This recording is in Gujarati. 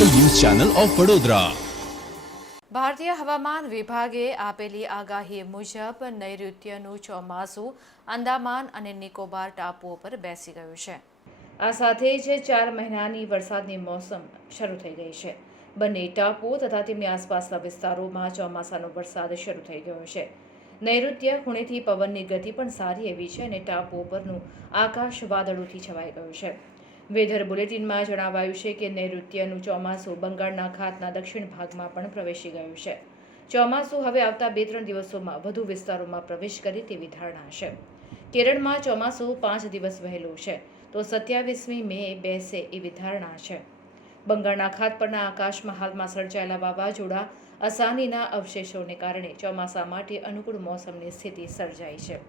Channel of Vadodara. ભારતીય હવામાન વિભાગે આપેલી આગાહી મુજબ નૈઋત્યનું ચોમાસું અંદામાન અને નિકોબાર ટાપુઓ પર બેસી ગયું છે. આ સાથે જ ચાર મહિનાની વરસાદની મોસમ શરૂ થઈ ગઈ છે. બંને ટાપુઓ તથા તેમની આસપાસના વિસ્તારોમાં ચોમાસાનો વરસાદ શરૂ થઈ ગયો છે. નૈઋત્ય ખૂણેથી પવનની ગતિ પણ સારી એવી છે અને ટાપુઓ પરનું આકાશ વાદળોથી છવાઈ ગયું છે. વેધર બુલેટિનમાં જણાવાયું છે કે નૈઋત્યનું ચોમાસું બંગાળના ખાતના દક્ષિણ ભાગમાં પણ પ્રવેશી ગયું છે. ચોમાસું હવે આવતા બે ત્રણ દિવસોમાં વધુ વિસ્તારોમાં પ્રવેશ કરે તેવી ધારણા છે. કેરળમાં ચોમાસું પાંચ દિવસ વહેલું છે, તો સત્યાવીસમી મે બેસે એવી ધારણા છે. બંગાળના ખાત પરના આકાશમાં હાલમાં સર્જાયેલા વાવાઝોડા અસાનીના અવશેષોને કારણે ચોમાસા માટે અનુકૂળ મોસમની સ્થિતિ સર્જાઈ છે.